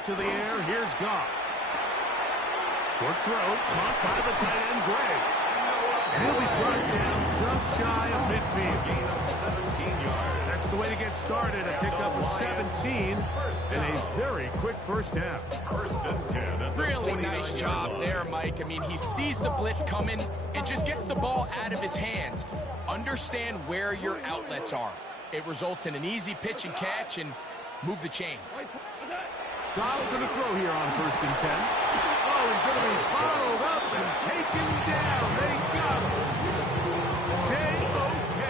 it to the air. Here's Goff. Short throw, caught by the tight end, Gray. And he'll be brought down just shy of midfield. Gain of 17 yards. That's the way to get started. A pickup of 17 and a very quick first down. First and 10. Really nice job there, Mike. I mean, he sees the blitz coming and just gets the ball out of his hands. Understand where your outlets are. It results in an easy pitch and catch and move the chains. Goff's going to throw here on first and 10. Oh, he's going to be followed up and taken down. They got him. J.O.K.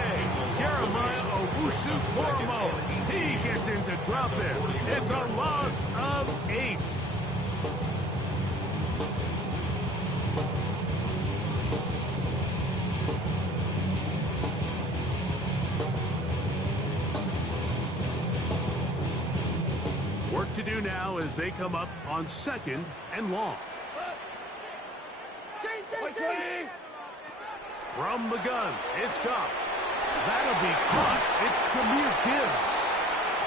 Jeremiah Owusu-Koramoah. He gets into drop it. It's a loss of 8. Work to do now as they come up on second and long. From the gun, it's Goff. That'll be caught. It's Jahmyr Gibbs.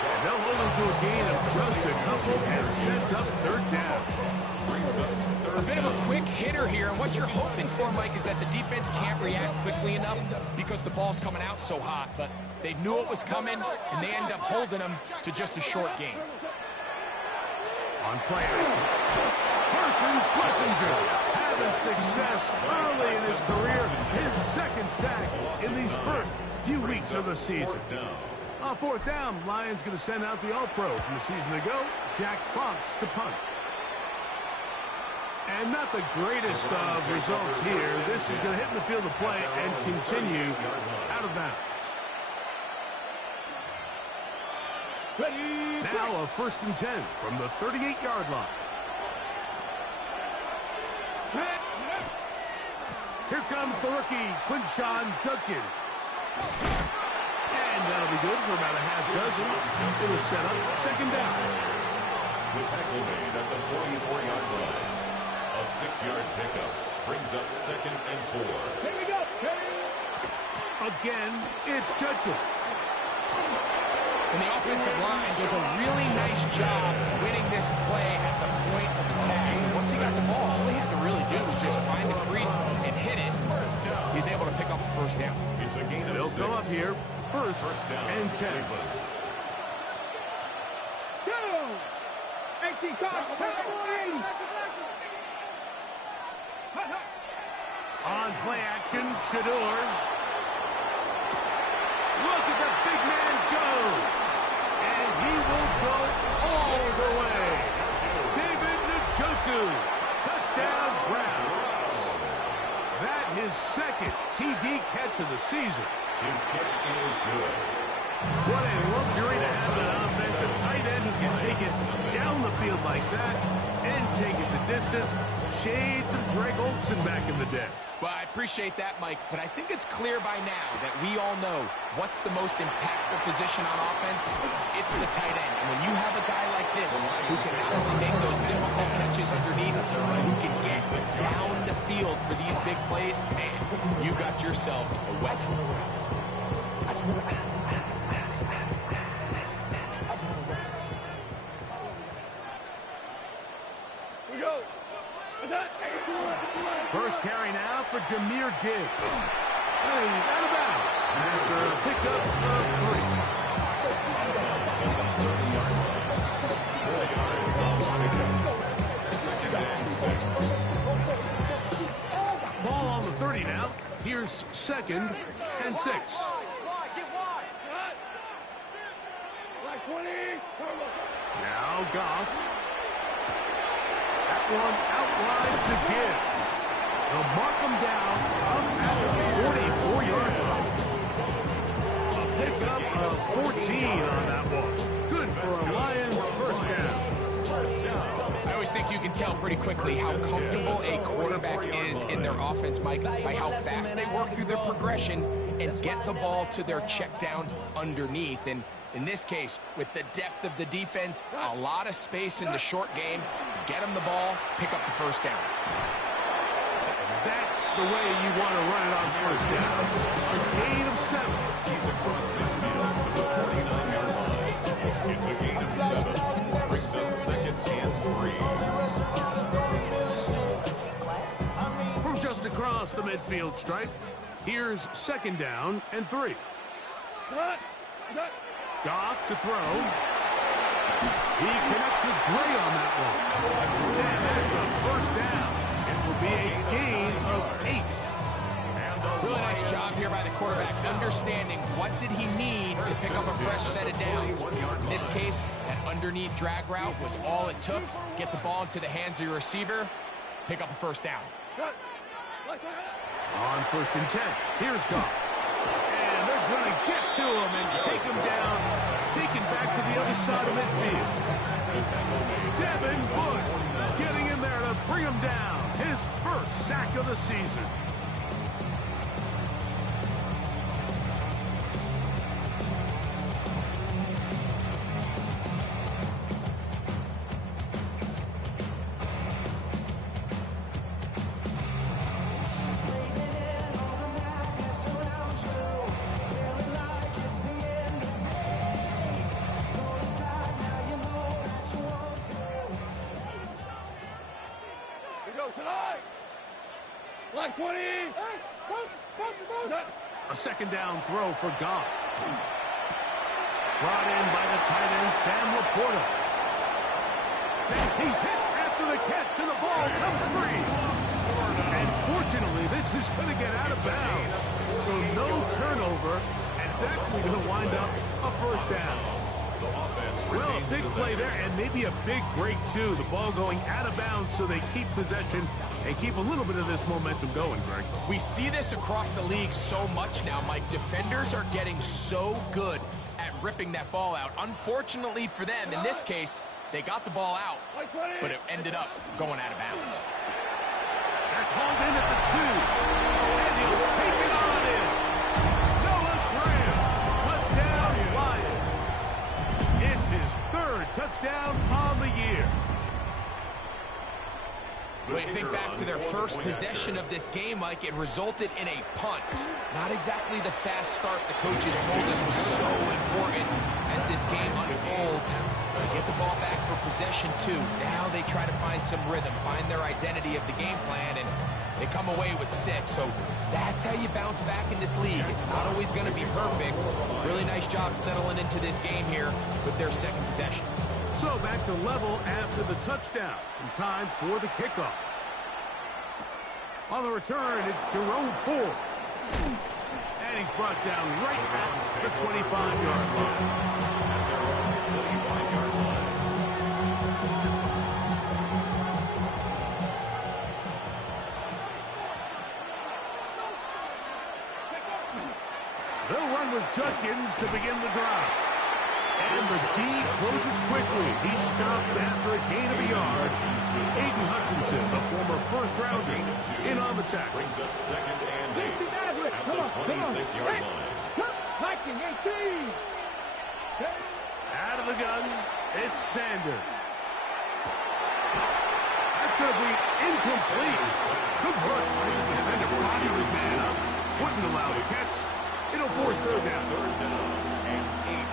And they'll hold him to a gain of just a couple and sets up third down. A bit of a quick hitter here, and what you're hoping for, Mike, is that the defense can't react quickly enough because the ball's coming out so hot. But they knew it was coming, and they end up holding him to just a short gain. On play, Carson Schlesinger having success early in his career. His second sack in these first few weeks of the season. On fourth down, Lions going to send out the All-Pro from the season ago, Jack Fox, to punt. And not the greatest of results here. This is going to hit in the field of play and continue out of bounds. Now a first and 10 from the 38-yard line. Here comes the rookie, Quinshon Judkins. And that'll be good for about a half dozen. It'll set up second down. The tackle made at the 44-yard line. A 6-yard pickup brings up second and 4. Here we go. Again, it's Judkins. And the offensive line does a really nice job winning this play at the point of the tag. Once he got the ball, all he had to really do was just find the crease and hit it. He's able to pick up the first down. It's a gain of They'll 6. go up here, first down and 10. On play action, Shador. Look at the big man go. And he will go all the way. David Njoku. Touchdown, Browns. That his second TD catch of the season. His kick is good. What a luxury to have an offense, a tight end who can take it down the field like that and take it the distance. Shades of Greg Olsen back in the day. Well, I appreciate that, Mike, but I think it's clear by now that we all know what's the most impactful position on offense. It's the tight end. And when you have a guy like this who can not only make those difficult catches underneath, but who can get down the field for these big plays, man, you got yourselves a weapon. First carry now for Jahmyr Gibbs. And he's out of bounds after a pickup of 3. Ball on the 30 now. Here's second and 6. Now Goff. That one out wide to Gibbs. They'll mark him down up at the 44-yard line. A pickup of 14 on that one. Good for a Lions first down. I always think you can tell pretty quickly how comfortable a quarterback is in their offense, Mike, by how fast they work through their progression and get the ball to their check down underneath. And in this case, with the depth of the defense, a lot of space in the short game, get them the ball, pick up the first down. That's the way you want to run it on first down. A gain of 7. He's across midfield to the 49-yard line. It's a gain of 7. Brings brings up second and 3. From just across the midfield stripe, here's second down and 3. Goff to throw. He connects with Gray on that one. And that's a first down. It will be a gain of 8. Really nice job here by the quarterback, understanding what did he need to pick up a fresh set of downs. In this case, that underneath drag route was all it took. Get the ball into the hands of your receiver, pick up a first down. On first and 10, here's Goff. And they're going to get to him and take him down, take him back to the other side of midfield. Devin Bush getting in there to bring him down. His first sack of the season. A second down throw for Goff. Brought in by the tight end, Sam Laporta. And he's hit after the catch, and the ball comes free. And fortunately, this is going to get out of bounds. So no turnover, and it's actually going to wind up a first down. Well, a big play there, and maybe a big break, too. The ball going out of bounds so they keep possession and keep a little bit of this momentum going, Greg. We see this across the league so much now, Mike. Defenders are getting so good at ripping that ball out. Unfortunately for them, in this case, they got the ball out, but it ended up going out of bounds. That's hauled in at the 2, and he'll take it on in. Noah Graham, touchdown Lions. It's his third touchdown on the year. When you think back to their first possession of this game, Mike, it resulted in a punt. Not exactly the fast start the coaches told us was so important as this game unfolds. They get the ball back for possession 2. Now they try to find some rhythm, find their identity of the game plan, and they come away with 6. So that's how you bounce back in this league. It's not always going to be perfect. Really nice job settling into this game here with their second possession. So back to level after the touchdown. In time for the kickoff. On the return, it's Jerome Ford. And he's brought down right at the 25-yard line. They'll run with Judkins to begin the drive. And the D closes quickly. He's stopped after a gain of a yard. Aiden Hutchinson, the former first-rounder, in on the tackle. Brings up second and 8 at the 26-yard line. Out of the gun, it's Sanders. That's going to be incomplete. Good work by the defender. Body was man up. Wouldn't allow the catch. It'll force third down.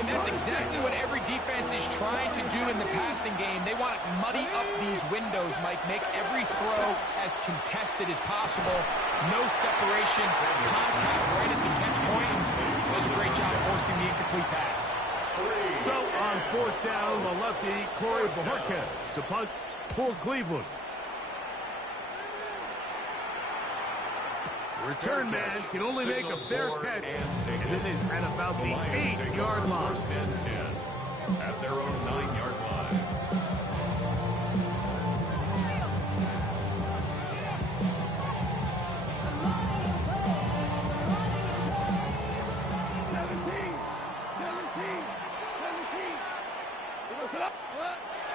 And that's exactly what every defense is trying to do in the passing game. They want to muddy up these windows, Mike, make every throw as contested as possible. No separation, contact right at the catch point. Does a great job forcing the incomplete pass. So on fourth down, the lefty, Corey Bojorquez to punt for Cleveland. Return man can only make a fair catch, and it is at about the 8-yard line. First and 10 at their own 9-yard line.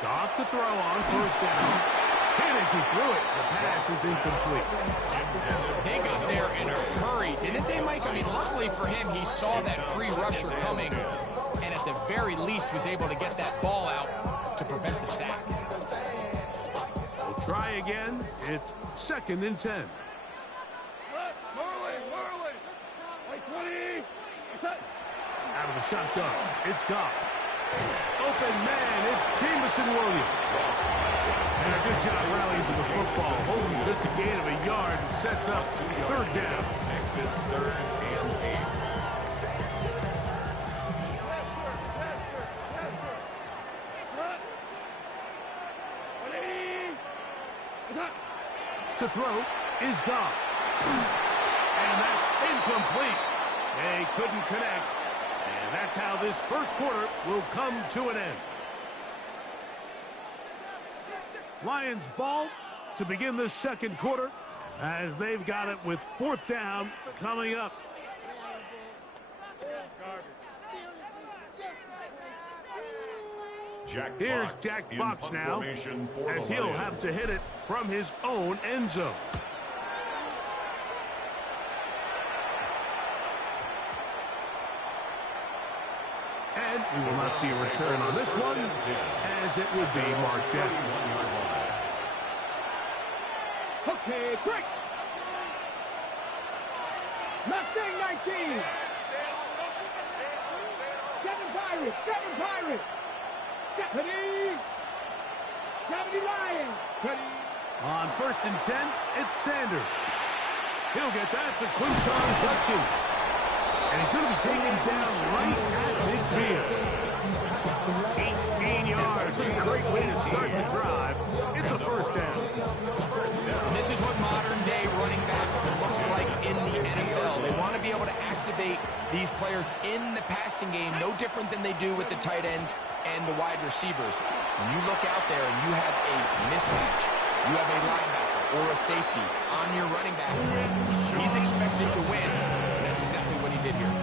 Goff to throw on first down. And as he threw it, the pass is incomplete. They got there in a hurry, didn't they, Mike? I mean, luckily for him, he saw that free rusher coming, and at the very least was able to get that ball out to prevent the sack. We'll try again. It's second and 10. Out of the shotgun, it's Goff. Open man, it's Jameson Williams. And a good job rallying to the football. Holding just a gain of a yard and sets up third down. Exit third and 8. To throw is Goff. And that's incomplete. They couldn't connect. And that's how this first quarter will come to an end. Lions ball to begin the second quarter as they've got it with fourth down coming up. Here's Jack Fox now as he'll have to hit it from his own end zone. And we will not see a return on this one as it will be marked down. Okay, quick! Mustang 19! 7 Pirates! 7 Pirates! Deputy! Deputy Lions! On first and 10, it's Sanders. He'll get that to Quinton Judkins. And he's going to be taken down right at midfield. 18 yards. A great way to start the drive. It's a first down. And this is what modern-day running backs looks like in the NFL. They want to be able to activate these players in the passing game, no different than they do with the tight ends and the wide receivers. When you look out there and you have a mismatch, you have a linebacker or a safety on your running back, he's expected to win. That's exactly what he did here.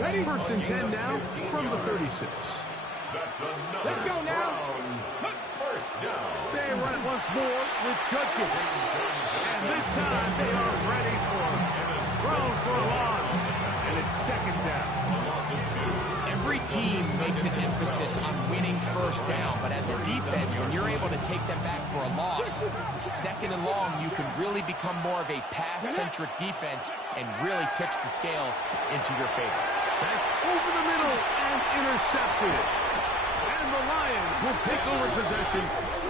Ready? First and 10 now from the 36. That's another Let's go now. Browns first down. They run it once more with Judkins. And this time they are ready for him. Thrown for a loss. And it's second down. A loss of 2. Every team makes an emphasis on winning first down, but as a defense, when you're able to take them back for a loss, second and long, you can really become more of a pass-centric defense and really tips the scales into your favor. That's over the middle and intercepted. And the Lions will take over possession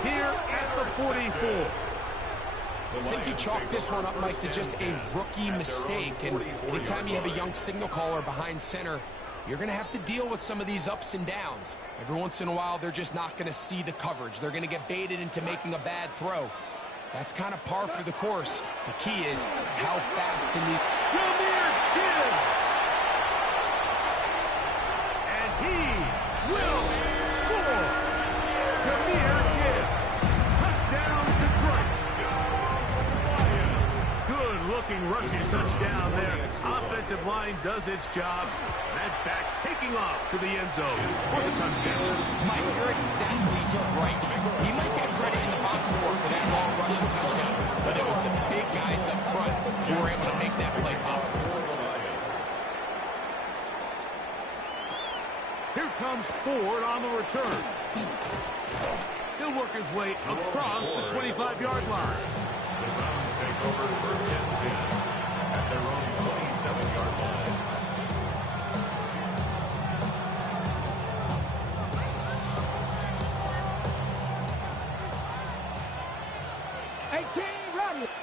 here at the 44. I think you chalk this one up, Mike, to just a rookie mistake. And anytime you have a young signal caller behind center, you're going to have to deal with some of these ups and downs. Every once in a while, they're just not going to see the coverage. They're going to get baited into making a bad throw. That's kind of par for the course. The key is how fast can these... Jahmyr Gibbs. And he will score. Jahmyr Gibbs. Touchdown, Detroit. Good-looking rushing touchdown there. Offensive line does its job. That back taking off to the end zone for the touchdown. Mike, you're exactly right. He might get credit in the box score for that long rushing touchdown, but it was the big guys up front who were able to make that play possible. Here comes Ford on the return. He'll work his way across the 25-yard line. The Browns take over first and 10 at their own 27-yard line.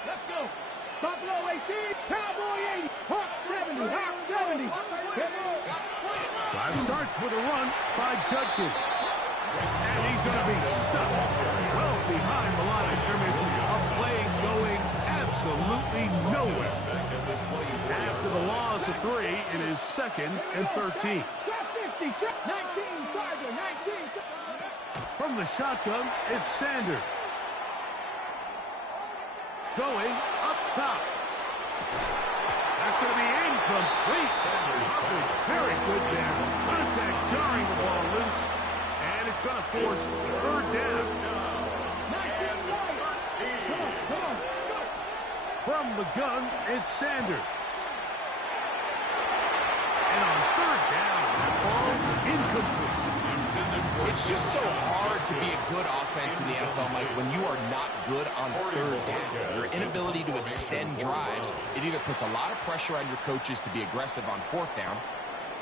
Let's go. Buffalo AC, Cowboy 80, Hawk 70, Hawk 70. Drive starts with a run by Judkins. And he's going to be stuck well behind the line of scrimmage. A play going absolutely nowhere. After the loss of 3, it is second and 13. 50, 19, Tiger, 19. From the shotgun, it's Sanders. Going up top. That's going to be incomplete. Very good there. Contact jarring the ball loose. And it's going to force third down. 19, come on. From the gun, it's Sanders. And on third down, that ball incomplete. It's just so hard to be a good offense in the NFL, Mike, when you are not good on third down. Your inability to extend drives, it either puts a lot of pressure on your coaches to be aggressive on fourth down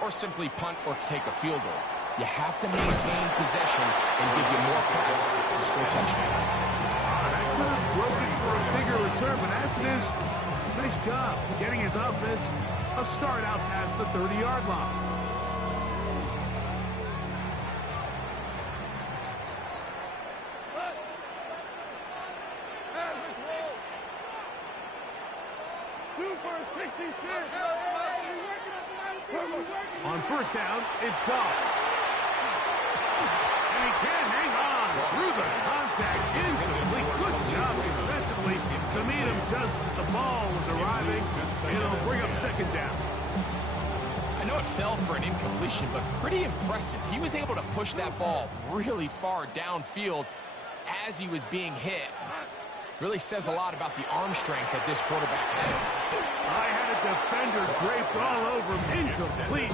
or simply punt or take a field goal. You have to maintain possession and give you more cracks to score touchdowns. That could have broken for a bigger return, but as it is, nice job getting his offense a start out past the 30-yard line. On first down, it's Goff. And he can't hang on through the contact. Incomplete. Good job defensively to meet him just as the ball was arriving. It'll bring up second down. I know it fell for an incompletion, but pretty impressive. He was able to push that ball really far downfield as he was being hit. Really says a lot about the arm strength that this quarterback has. I had a defender draped all over him. Incomplete.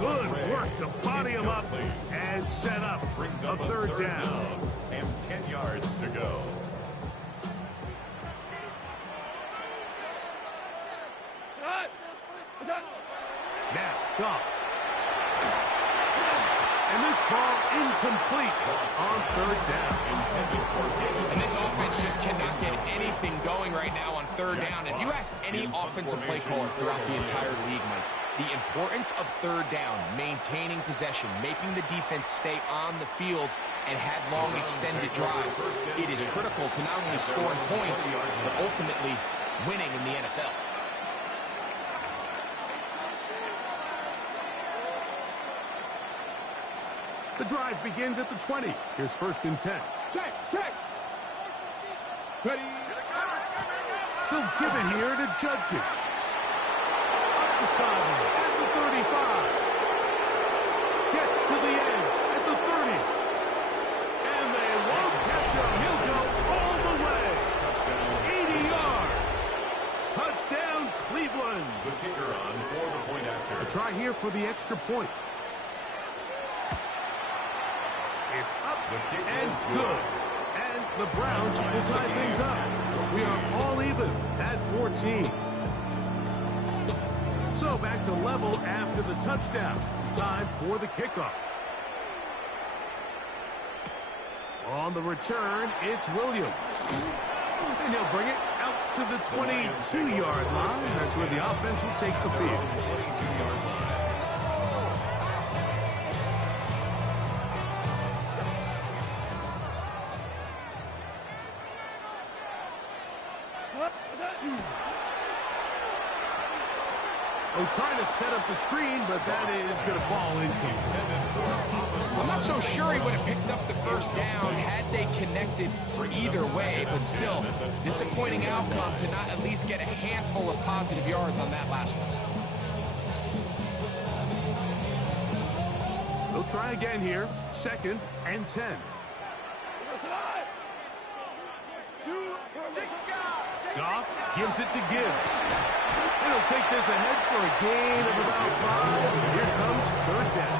Good work to body him up and set up a third down. And 10 yards to go. Now, Goff. And this ball incomplete on third down. And this offense just cannot get anything going right now on third down. If you ask any offensive play caller throughout the entire league, Mike, the importance of third down, maintaining possession, making the defense stay on the field, and have long extended drives, it is critical to not only scoring points, but ultimately winning in the NFL. The drive begins at the 20. Here's first and 10. Check. Ready. They'll give it here to Judkins. Up the sideline at the 35. Gets to the edge at the 30. And they won't catch him. He'll go all the way. Touchdown. 80 yards. Touchdown, Cleveland. The kicker on for the point after. A try here for the extra point. It's up and good. And the Browns will tie things up. We are all even at 14. So back to level after the touchdown. Time for the kickoff. On the return, it's Williams. And he'll bring it out to the 22-yard line. That's where the offense will take the field. 22-yard line. Oh, trying to set up the screen, but that is going to fall incomplete. I'm not so sure he would have picked up the first down had they connected either way, but still, disappointing outcome to not at least get a handful of positive yards on that last one. They'll try again here. Second and 10. Goff gives it to Gibbs. He'll take this ahead for a gain of about 5. Here comes third down.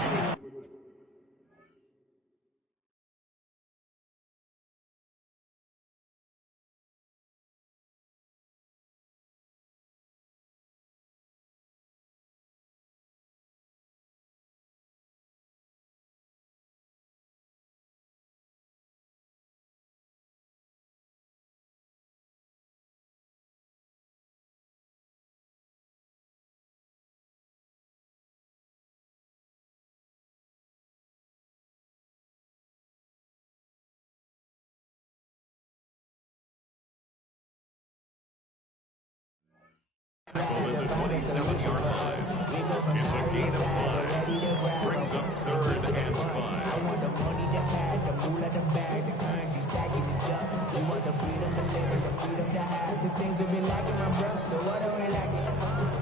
In the 27-yard line. It's a gain of 5. Brings up third and 5. I want the money, the cash, the moolah, the bag, the currency, stacking it up. We want the freedom to live and the freedom to have the things we've been lacking, my bro. So what are we lacking?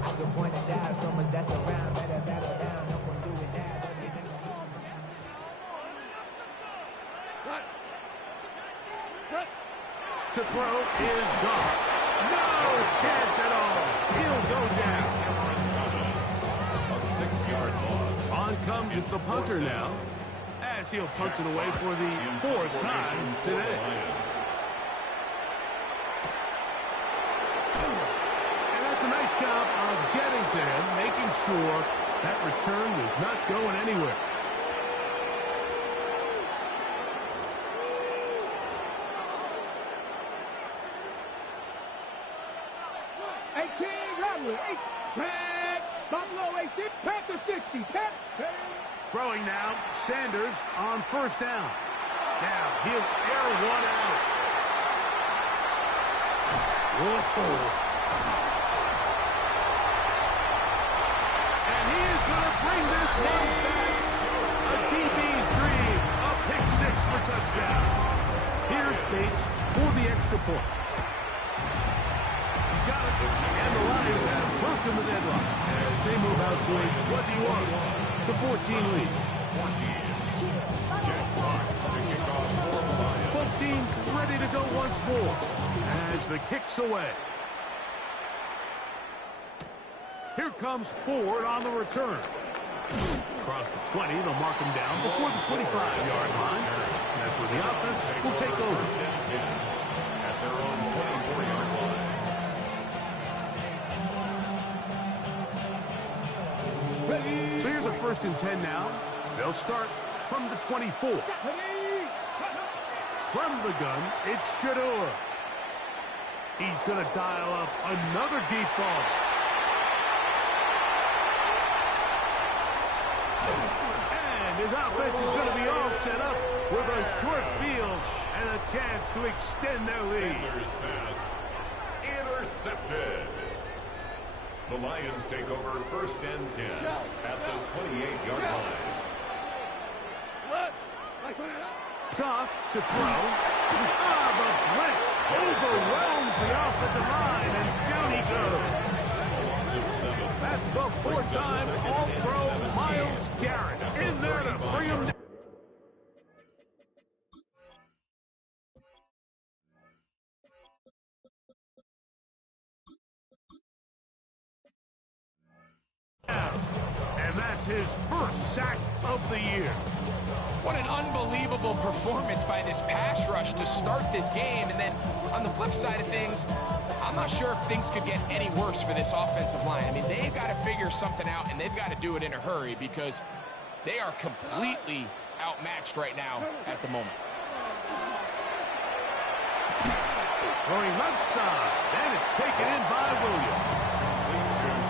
I can point it out, so much that's around. Better settle down, no point doing that. This ain't a home. To throw is gone. No chance at all. He'll go down. A 6-yard loss. On comes the punter now, as he'll punch it away for the 4th time today. And that's a nice job of getting to him, making sure that return was not going anywhere. 18, Robbery, 8, Red, Buffalo 18, Panther 60, Pep, Throwing now, Sanders on first down. Now, he'll air one out. Whoa. And he is going to bring this one back. A DB's dream. A pick six for touchdown. Here's Bates for the extra point. He's got it. And the Lions have broken the deadlock as they move out to a 21-14 lead. 14. Jack Fox, the kickoff for the Lions. Both teams ready to go once more as the kick's away. Here comes Ford on the return. Across the 20, they'll mark him down before the 25-yard line. That's where the offense will take over. At their own 24-yard line. So here's a 1st and 10 now. They'll start from the 24. From the gun, it's Shedeur. He's going to dial up another deep ball. And his offense is going to be all set up with a short field and a chance to extend their lead. Sanders' pass intercepted. The Lions take over 1st and 10 at the 28-yard line. Goff to throw. The blitz overwhelms the offensive line, and down he goes. That's the 4th time All-Pro Myles Garrett in there to bring him down. And that's his 1st sack of the year. What an unbelievable performance by this pass rush to start this game. And then on the flip side of things, I'm not sure if things could get any worse for this offensive line. I mean, they've got to figure something out, and they've got to do it in a hurry because they are completely outmatched right now at the moment. Going left side, and it's taken in by Williams.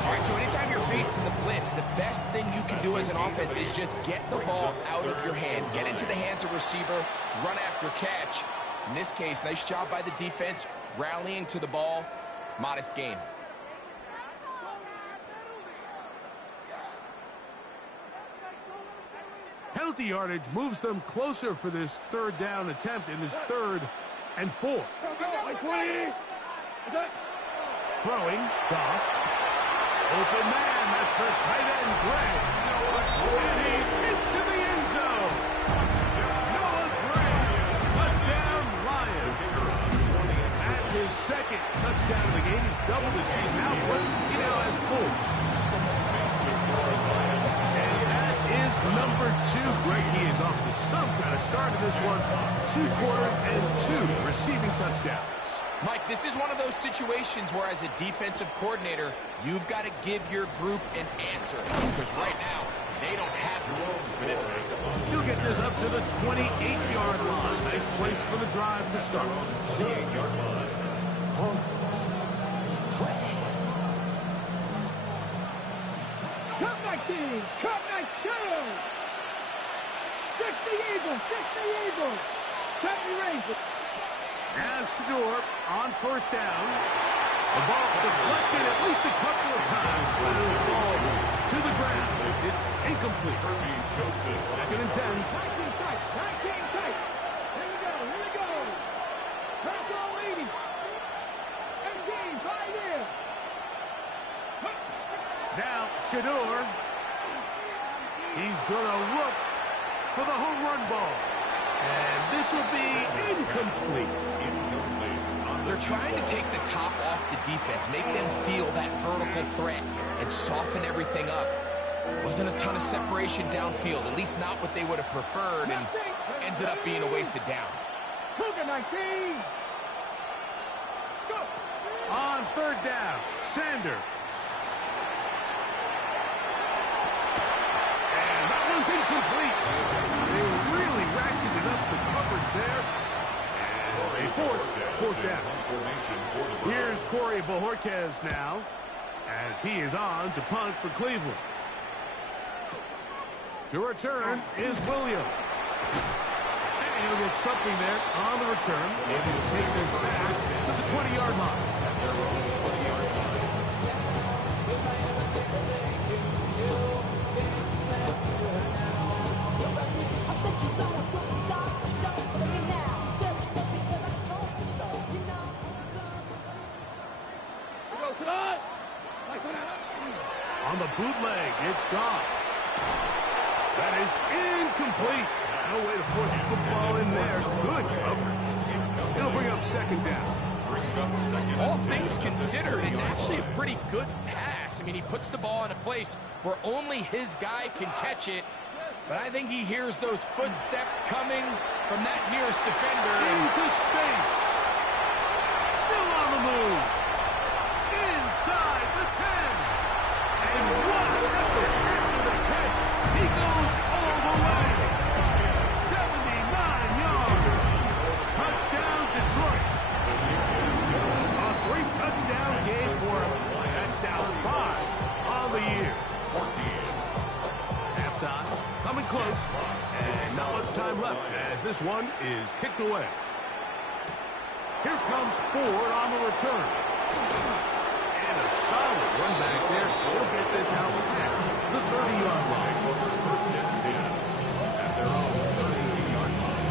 All right, so anytime you're facing the blitz, the best thing you can do as an offense is just get the ball out of your hand. Get into the hands of receiver, run after catch. In this case, nice job by the defense, rallying to the ball. Modest gain. Penalty yardage moves them closer for this 3rd down attempt in this 3rd and 4. Throwing, Goff. Open man, that's the tight end, Gray. And he's into the end zone. Noah Gray, touchdown Lions. That's his 2nd touchdown of the game. He's doubled his season output. He now has 4. And that is number 2. Gray, he is off to some kind of start in this one. 2 quarters and 2 receiving touchdowns. Mike, this is one of those situations where as a defensive coordinator, you've got to give your group an answer. Because right now, they don't have room for this guy. He'll get this up to the 28-yard line. Nice place for the drive to start. 28-yard line. Cut 19, cut 19. 60 Eagles, 60 Eagles. 70 Rangers. As Shedeur on first down. The ball deflected at least a couple of times, but it'll fall to the ground. It's incomplete. Kirby Joseph. 2nd and 10. 19 tight, 19 tight. Here we go, here we go. Press all 80. Engage, right here. Now Shedeur. He's going to look for the home run ball. And this will be incomplete. They're trying to take the top off the defense, make them feel that vertical threat, and soften everything up. Wasn't a ton of separation downfield, at least not what they would have preferred, and ends up being a wasted down. Cougar 19. Go. On 3rd down, Sanders. And that one's incomplete. They really ratcheted up the coverage there. And A fourth down. Here's Corey Bojorquez now, as he is on to punt for Cleveland. To return is Williams. And he'll get something there on the return. Able to take this pass to the 20-yard line. On the bootleg, it's gone. That is incomplete. No way to force the football in there. Good coverage. It'll bring up second down. All things considered, it's actually a pretty good pass. I mean, he puts the ball in a place where only his guy can catch it. But I think he hears those footsteps coming from that nearest defender. Into space. Still on the move. Inside the 10. And what an effort after the catch. He goes all the way. 79 yards. Touchdown, Detroit. A 3-touchdown game for him. That's now 5 on the year. Halftime, coming close. And not much time left as this one is kicked away. Here comes Ford on the return. And a solid run back there. He'll get this out past the 30-yard line. First and 10 at their own 32-yard line.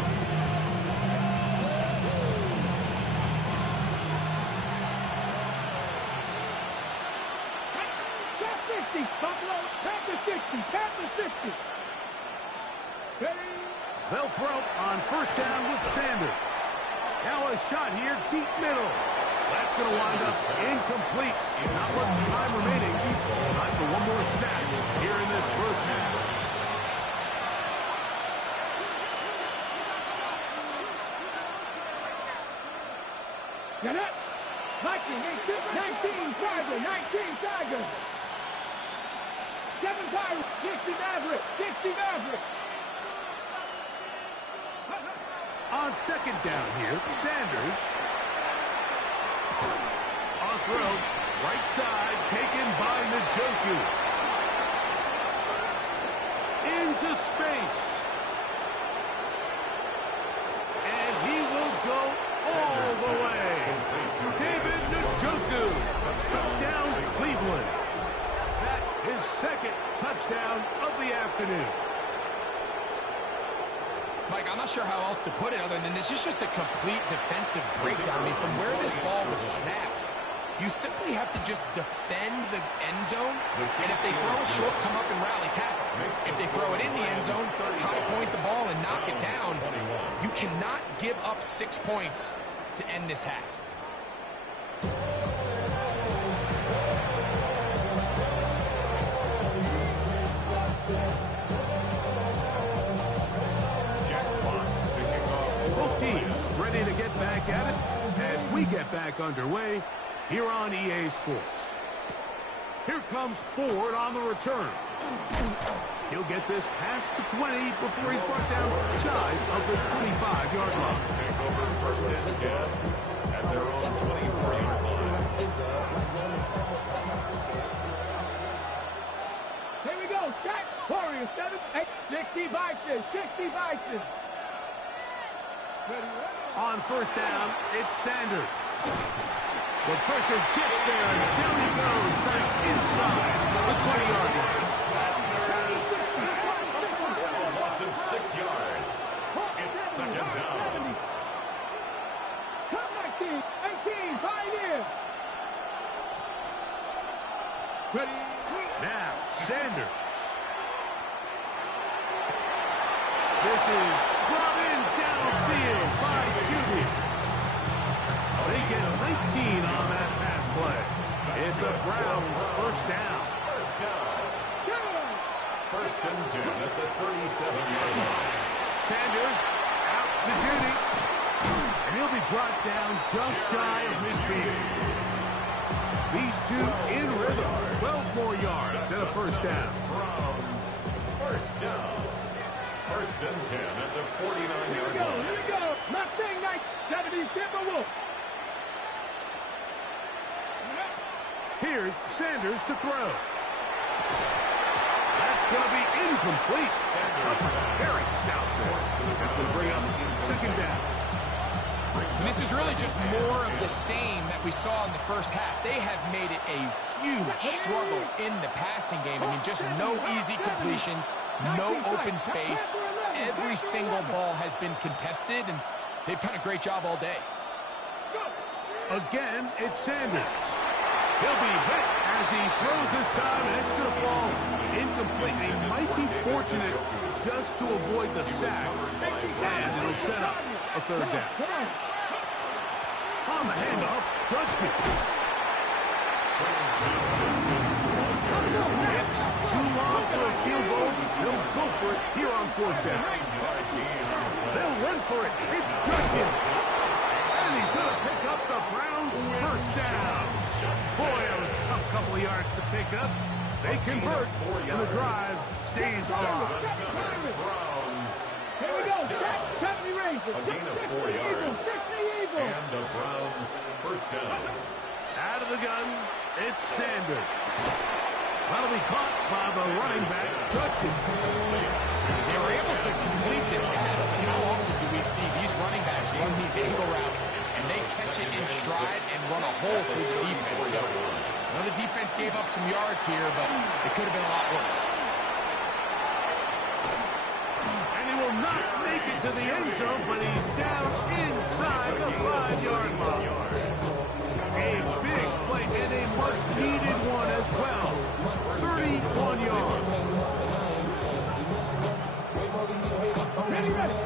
Top 60, Buffalo, Panther 60, Panther 60. Ready? They'll throw on first down with Sanders. Now a shot here, deep middle. That's going to wind up incomplete. Not much time remaining. Time for one more snap here in this first half. Get it? Viking, 19 Tiger, 19 Tiger. 7 Tiger, 60 Maverick, 60 Maverick. On second down here, Sanders. On throw, right side, taken by Njoku. Into space. And he will go all the way. David Njoku. Touchdown, Cleveland. That is second touchdown of the afternoon. Mike, I'm not sure how else to put it other than this is just a complete defensive breakdown. I mean, from where this ball was snapped, you simply have to just defend the end zone, and if they throw it short, come up and rally tackle. If they throw it in the end zone, high point the ball and knock it down. You cannot give up 6 points to end this half. Both teams ready to get back at it as we get back underway here on EA Sports. Here comes Ford on the return. He'll get this past the 20 before he's brought down shy of the 25-yard line. Take over first and 10 at their own 24-yard line. Here we go, Scott. Warriors, 7, 8, 60 Bison, 60 Bison. On first down, it's Sanders. The pressure gets there, and down he goes, inside the 20-yard line. Loss of 6 yards. It's second down. Come 19, 18, Pioneer. Ready? Now, Sanders. This is brought in downfield by Judy. They get 19 on that pass play. It's a Browns first down. First down. First and 10 at the 37-yard line. Sanders out to Judy. And he'll be brought down just shy of midfield. These two in rhythm. 12 more yards and a first down. Browns first down. First and 10 at the 49-yard Here line. we go. Mustang Knight, 70 Timberwolf. Here's Sanders to throw. That's going to be incomplete. That's a very stout pass. That's going to bring up second down. And this is really just more of the same that we saw in the first half. They have made it a huge struggle in the passing game. I mean, just no easy completions, no open space. Every single ball has been contested, and they've done a great job all day. Again, it's Sanders. He'll be hit as he throws this time, and it's going to fall incomplete. He might be fortunate just to avoid the sack, and it'll set up a third down. On the handoff, Judkins. It's too long for a field goal. They'll go for it here on fourth down. They'll run for it. It's Judkins. And he's going to pick up the Browns' first down. Boy, that was a tough couple of yards to pick up. They convert, and the drive stays on. Here we go. Set me range. A gain of 4 yards. And the Browns first down. Out of the gun, it's Sanders. That'll be caught by the running back, Judkins. They were able to complete this pass, but how often do we see these running backs run these angle routes, and they catch it in stride and run a hole through the defense? So, the defense gave up some yards here, but it could have been a lot worse. And he will not make it to the end zone, but he's down inside the 5-yard line. A big play and a much-needed one as well. 31 yards.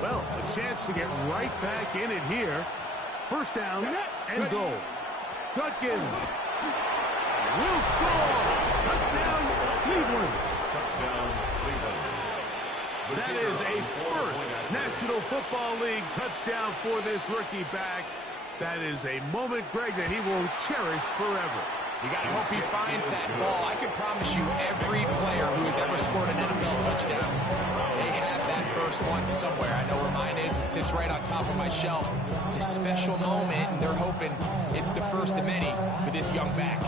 Well, a chance to get right back in it here. First down and goal. Judkins will score. Touchdown, Cleveland. Touchdown, Cleveland. That is a first National Football League touchdown for this rookie back. That is a moment, Greg, that he will cherish forever. You got to hope he finds that ball. I can promise you every player who has ever scored an NFL touchdown, they have that first one somewhere. I know where mine is. It sits right on top of my shelf. It's a special moment, and they're hoping it's the first of many for this young back.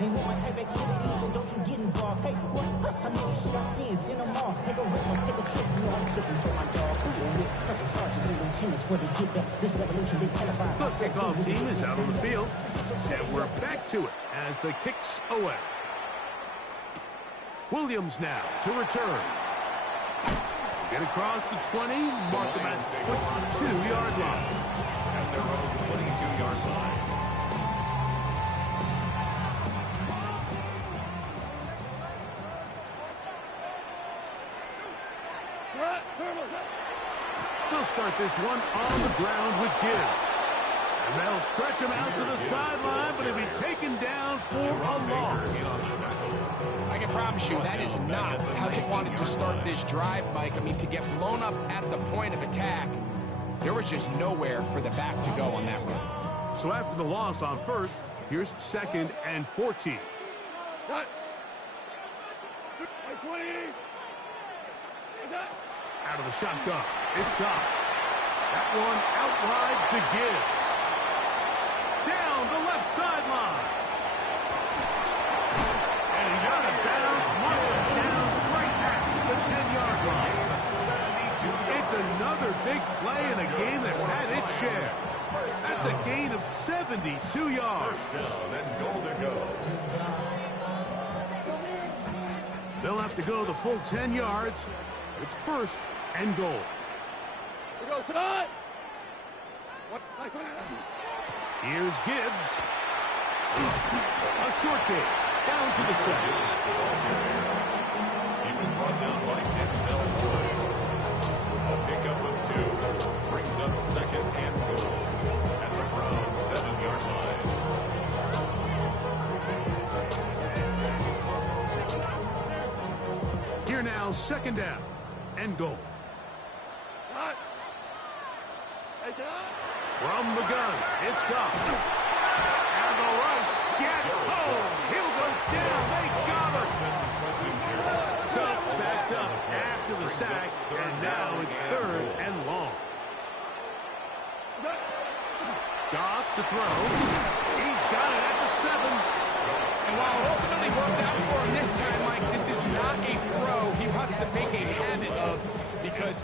Ain't with my type activities, and don't you get involved. Hey, what? I mean, shit I see is in them all. Take a risk, take a trip. You know I'm tripping for my dog. Who you with? Couple sergeants and lieutenants where they get back. This revolution been televised. The kickoff team is out on the field, and we're back to it as the kicks away. Williams now to return. Get across the 20, mark them at 22-yard line. At their own 22-yard line. They'll start this one on the ground with Gibbs. And they'll stretch him out to the sideline, but he'll be taken down for a loss. I can promise you that is not how they wanted to start this drive, Mike. I mean, to get blown up at the point of attack, there was just nowhere for the back to go on that run. So after the loss on first, here's second and 14. Cut. 28. Is that? Out of the shotgun, it's Doc. That one out wide to Gibbs. Down the left sideline. And he's out of bounds, marked down right at the 10-yard line. It's another big play in a game that's had its share. That's a gain of 72 yards. First down and goal to go. They'll have to go the full 10 yards. It's first and goal. We go tonight. What? Here's Gibbs. A short kick down to the second. He was brought down by Denzel Wood. A pickup of 2 brings up second and goal at the Browns 7-yard line. Here now, second down and goal. Cut. Hey, John. From the gun, it's Goff. And the rush gets home. He'll go down. They got him. So backs up after the sack, and now it's 3rd and long. Goff to throw. He's got it at the 7. And while it ultimately worked out for him this time, Mike, this is not a throw he wants to make a habit of, because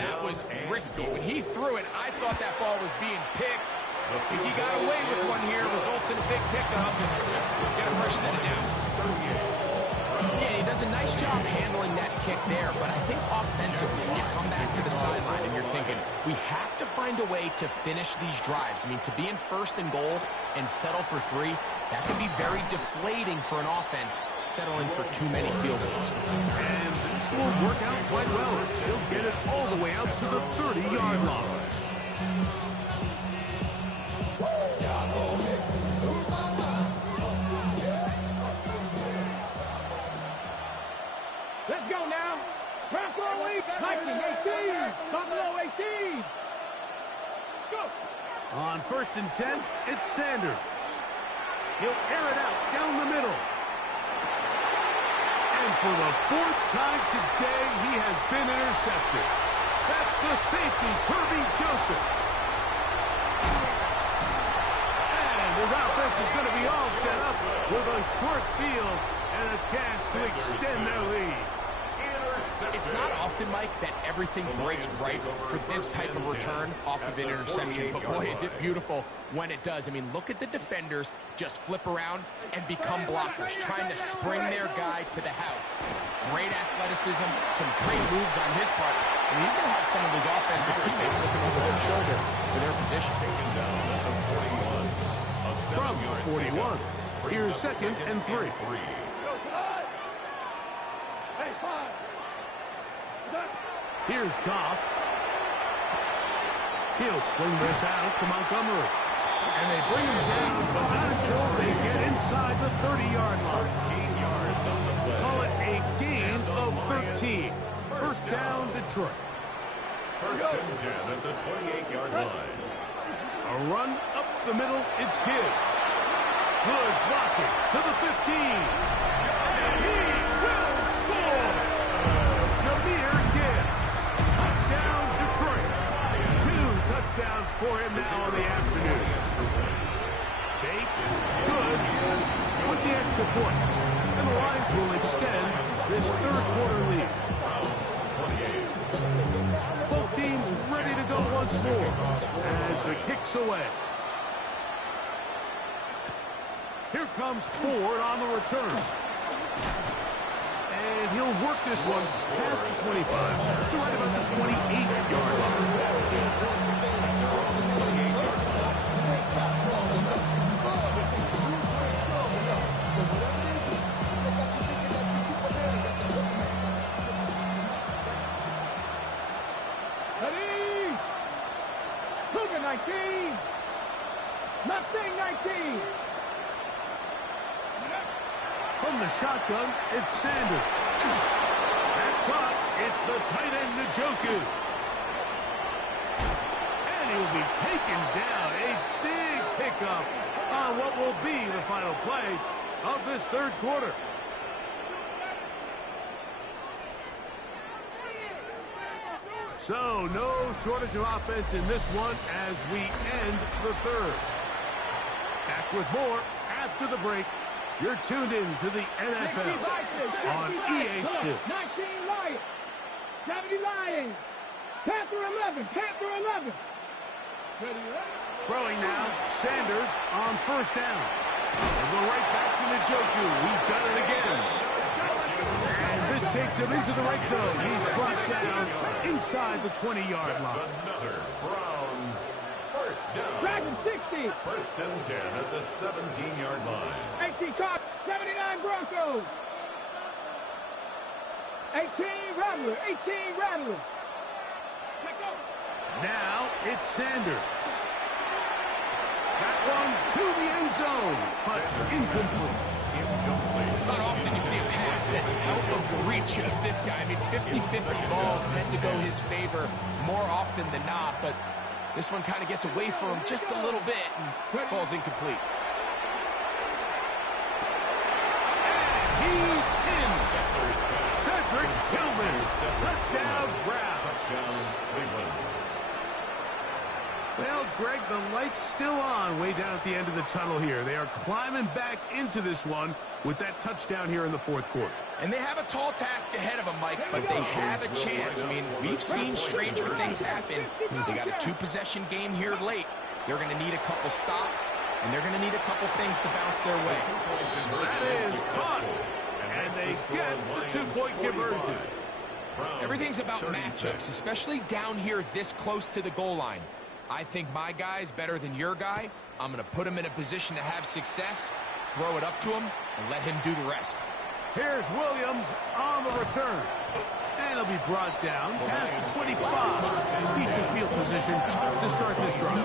that was risky. When he threw it, I thought that ball was being picked. I think he got away with one here, results in a big pickup, and get a fresh set of downs. Yeah, he does a nice job handling that kick there, but I think offensively, you come back to the sideline and you're thinking, we have to find a way to finish these drives. I mean, to be in 1st and goal and settle for 3, that can be very deflating for an offense settling for too many field goals. And this will work out quite well. He'll get it all the way out to the 30-yard line. Let's go now. Bronco 18. Buffalo 18. Go. On 1st and 10, it's Sanders. He'll air it out down the middle. And for the 4th time today, he has been intercepted. That's the safety, Kirby Joseph. And his offense is going to be all set up with a short field and a chance to extend their lead. It's not often, Mike, that everything breaks right for this type of return off of an interception, but boy, is it beautiful when it does. I mean, look at the defenders just flip around and become blockers, trying to spring their guy to the house. Great athleticism, some great moves on his part, and he's going to have some of his offensive teammates looking over their shoulder for their position. Taken down at the 41. From the 41, here's 2nd and 3. Here's Goff. He'll swing this out to Montgomery. And they bring him down, but not until they get inside the 30-yard line. 13 yards on the play. Call it a gain of 13. 1st down, Detroit. 1st and 10 at the 28-yard line. A run up the middle, it's Gibbs. Good blocking to the 15. And he will score! Jahmyr Gibbs. Touchdown, Detroit. 2 touchdowns for him now in the afternoon. Bates, good, with the extra point. And the Lions will extend this 3rd quarter lead. Both teams ready to go once more as the kick's away. Here comes Ford on the return. And he'll work this one past the 25 to right about the 28-yard line. Ready? Cougar 19. Mustang 19. From the shotgun, it's Sanders. That's caught. It's the tight end, Njoku. And he'll be taken down. A big pickup on what will be the final play of this 3rd quarter. So, no shortage of offense in this one as we end the 3rd. Back with more after the break. You're tuned in to the NFL on EA Sports. 19 Lions. 70 Lions. Panther 11. Panther 11. Throwing now, Sanders on 1st down. We'll go right back to Njoku. He's got it again. And this takes him into the right zone. He's brought down inside the 20-yard line. Another Browns 1st down. Dragon 60. 1st and 10 at the 17-yard line. 18 caught. 79 Broncos. 18 Rattler. 18 Rattler. Let's go. Now it's Sanders. That one to the end zone, but incomplete. It's not often you see a pass that's out of the reach of this guy. I mean, 50-50 balls tend to go his favor more often than not, but this one kind of gets away from him just a little bit and falls incomplete. He's in. Cedric Tillman. Touchdown, Browns. Touchdown, Cleveland. Well, Greg, the light's still on way down at the end of the tunnel here. They are climbing back into this one with that touchdown here in the fourth quarter. And they have a tall task ahead of them, Mike, but they have a chance. I mean, we've seen stranger things happen. They got a two-possession game here late. They're going to need a couple stops, and they're going to need a couple things to bounce their way. That is caught. And they get the two-point conversion. Everything's about matchups, especially down here this close to the goal line. I think my guy's better than your guy. I'm going to put him in a position to have success, throw it up to him, and let him do the rest. Here's Williams on the return. And he'll be brought down past the 25. Decent field position to start this drive.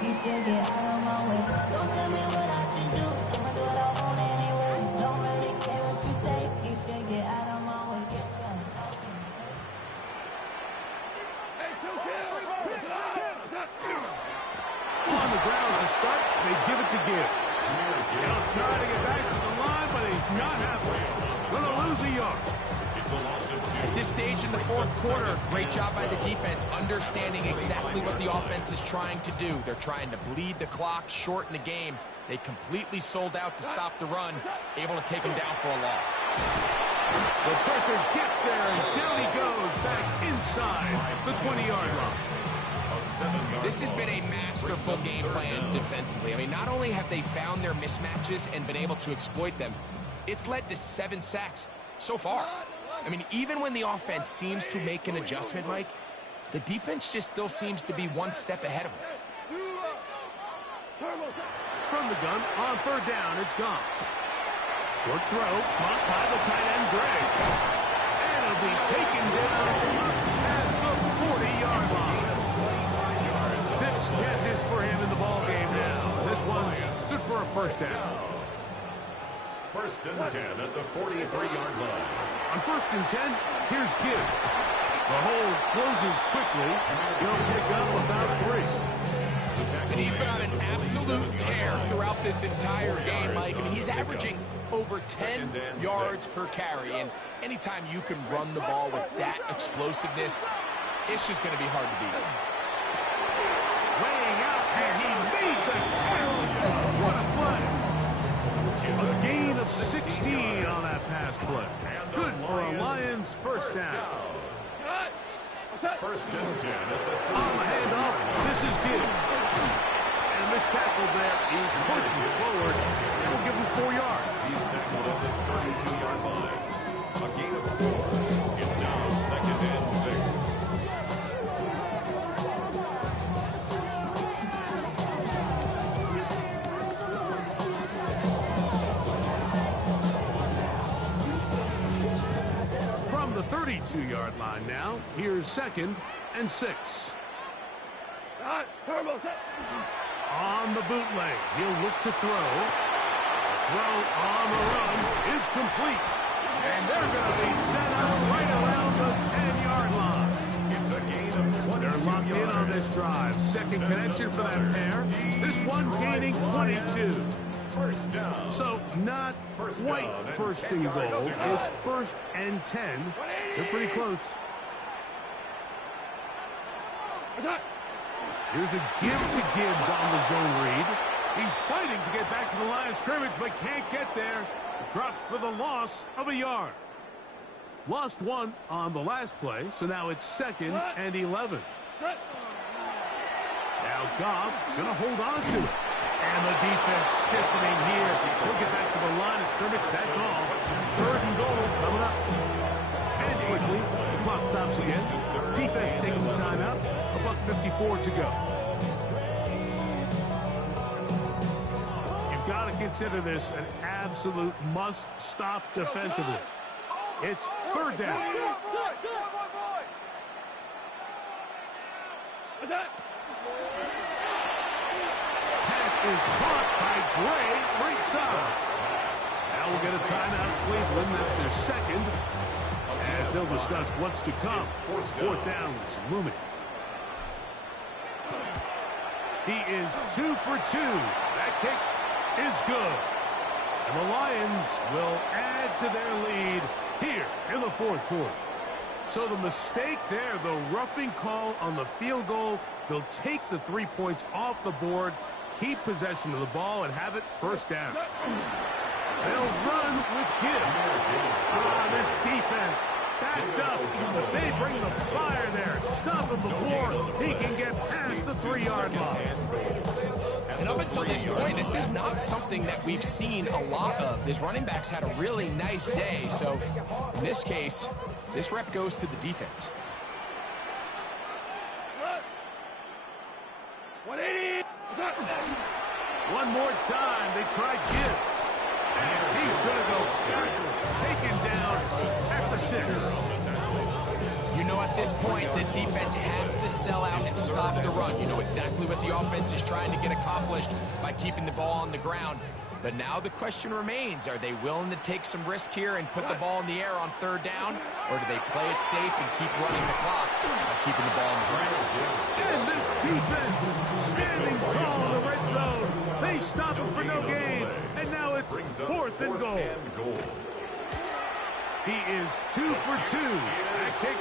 You should get out of my way. Don't tell me what I should do. I'ma do what I want anyway. Don't really care what you think. You should get out of my way. Get your talking. On the ground to start, they give it to Gibbs. He'll try to get back to the line, but he's not happening. Gonna lose a yard. It's a loss of 2. At this stage in the fourth quarter, great job by the defense, understanding exactly what the offense is trying to do. They're trying to bleed the clock, shorten the game. They completely sold out to stop the run, able to take him down for a loss. The pressure gets there, and down he goes back inside the 20-yard line. This has been a masterful game plan defensively. I mean, not only have they found their mismatches and been able to exploit them, it's led to 7 sacks so far. I mean, even when the offense seems to make an adjustment, Mike, the defense just still seems to be one step ahead of them. From the gun, on third down, it's gone. Short throw, caught by the tight end, Gregg. And it'll be taken down past the 40-yard line. 6 catches for him in the ballgame now. This one's good for a first down. First and 10 at the 43-yard line. On first and 10, here's Gibbs. The hole closes quickly. He'll pick up about 3. And he's been on an absolute tear throughout this entire game, Mike. I mean, he's averaging over 10 yards per carry. And anytime you can run the ball with that explosiveness, it's just going to be hard to beat. Laying out, and he made the catch. What a play. A gain of 16 on that pass play. Good for a Lions first down. First and 10 at the On the handoff, this is Gibbs. And this tackle there, he's pushing forward. It'll give him 4 yards. He's tackled at the 32-yard line. A gain of 4. It's now second and 6. From the 32-yard line now, here's second and 6. On the bootleg, he'll look to throw. Throw on the run is complete. And they're going to be set up right around the 10-yard line. It's a gain of 22 They're locked in on this drive. Second connection for that pair. This one gaining 22. First down. So not quite first and goal. It's first and 10. They're pretty close. Here's a give to Gibbs on the zone read. He's fighting to get back to the line of scrimmage, but can't get there. Dropped for the loss of a yard. Lost 1 on the last play, so now it's second and 11. Now Goff going to hold on to it. And the defense stiffening here. He'll get back to the line of scrimmage. That's all. Third and goal coming up. And quickly, the clock stops again. Defense taking the timeout. $1:54 to go. You've got to consider this an absolute must-stop defensively. It's third down. Pass is caught by Gray, right side. Now we'll get a timeout, Cleveland. That's their second. As they'll discuss what's to come. Fourth down is looming. He is 2 for 2. That kick is good. And the Lions will add to their lead here in the fourth quarter. So the mistake there, the roughing call on the field goal, they'll take the 3 points off the board, keep possession of the ball, and have it first down. They'll run with Gibbs. This defense backed up, but they bring the fire there. Stop him before he can get past the 3-yard line. And up until this point, this is not something that we've seen a lot of. His running backs had a really nice day, so in this case, this rep goes to the defense. 180. One more time, they try Gibbs. And he's going to go backwards, taken down at the 6. You know at this point, the defense has to sell out and stop the run. You know exactly what the offense is trying to get accomplished by keeping the ball on the ground. But now the question remains, are they willing to take some risk here and put the ball in the air on 3rd down? Or do they play it safe and keep running the clock by keeping the ball on the ground? And this defense standing tall in the red zone. They stop him for no gain. And now it's 4th and goal. He is 2 for 2. That kick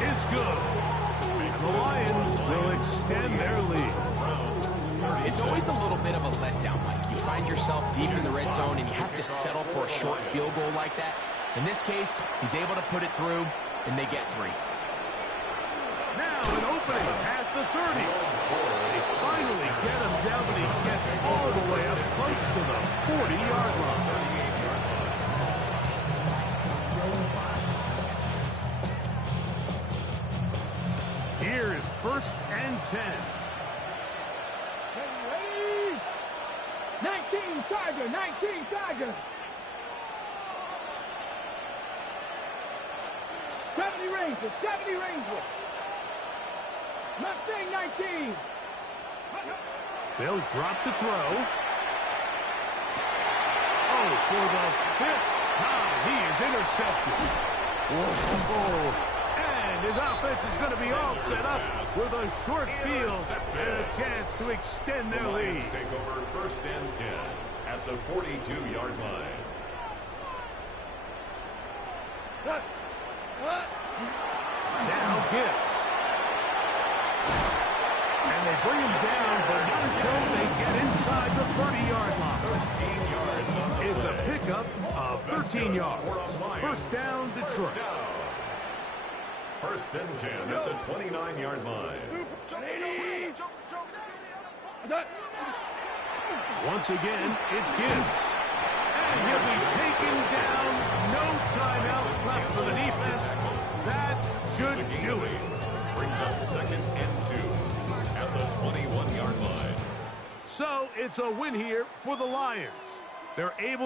is good. And the Lions will extend their lead. It's always a little bit of a letdown, Mike. You find yourself deep in the red zone and you have to settle for a short field goal like that. In this case, he's able to put it through, and they get 3. Now an opening past the 30. They finally get him down, but he gets all the way up close to the 40-yard line. Here is 1st and 10. 19 Tiger, 19 Tiger. 70 Rangers, 70 Rangers. Mustang 19. They'll drop to throw. Oh, for the 5th time, he is intercepted. Whoa. And his offense is going to be all set up with a short field and a chance to extend their lead. Take over 1st and 10 at the 42-yard line. Now Gibbs. And they bring him down, but not until they get inside the 30-yard line. 13 yards on the It's a play. pickup of 13 yards. First down, Detroit. 1st and 10 at the 29-yard line. Once again, it's Gibbs. And he'll be taken down. No timeouts left for the defense. That should do it. Brings up 2nd and 2 at the 21-yard line. So it's a win here for the Lions. They're able